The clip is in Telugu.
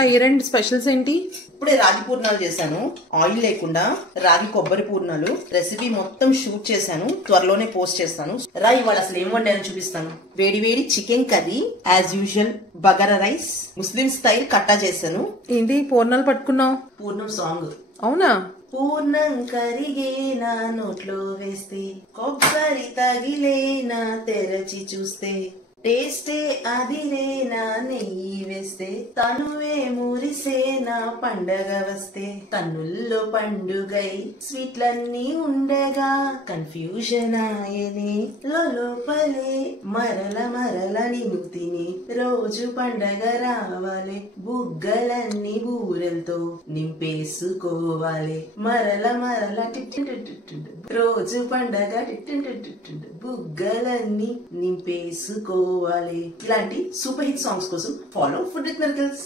ఈ రెండు స్పెషల్స్ ఏంటి? ఇప్పుడే రాగి పూర్ణాలు చేశాను, ఆయిల్ లేకుండా రాగి కొబ్బరి పూర్ణాలు. రెసిపీ మొత్తం షూట్ చేశాను, త్వరలోనే పోస్ట్ చేస్తాను. ఇవాళ అసలు ఏం వండానో చూపిస్తాను. వేడి వేడి chicken curry, as usual bagara rice, Muslim style కట్టా చేశాను. ఏంటి పూర్ణాలు పట్టుకున్నావు? పూర్ణం సాంగ్. అవునా? పూర్ణం కరిగేనా నోట్లో వేస్తే, కొబ్బరి తగిలేనా తెరచి చూస్తే, టేస్టే అదిరేనా నెయ్యి వేస్తే, తనువే మురిసేనా పండగ వస్తే, తన్నుల్లో పండుగై స్వీట్లన్నీ ఉండగా కన్ఫ్యూజన్ ఆయనే లోపలే మరల మరల నిన్ను తిని రోజు పండగ రావాలి, బుగ్గలన్నీ బూరెలతో నింపేసుకోవాలి, మరల మరల రోజు పండగ బుగ్గలన్నీ నింపేసుకోవాలి. ఇలాంటి సూపర్ హిట్ సాంగ్స్ కోసం ఫాలో ఫుడ్ విత్ మిరకల్స్.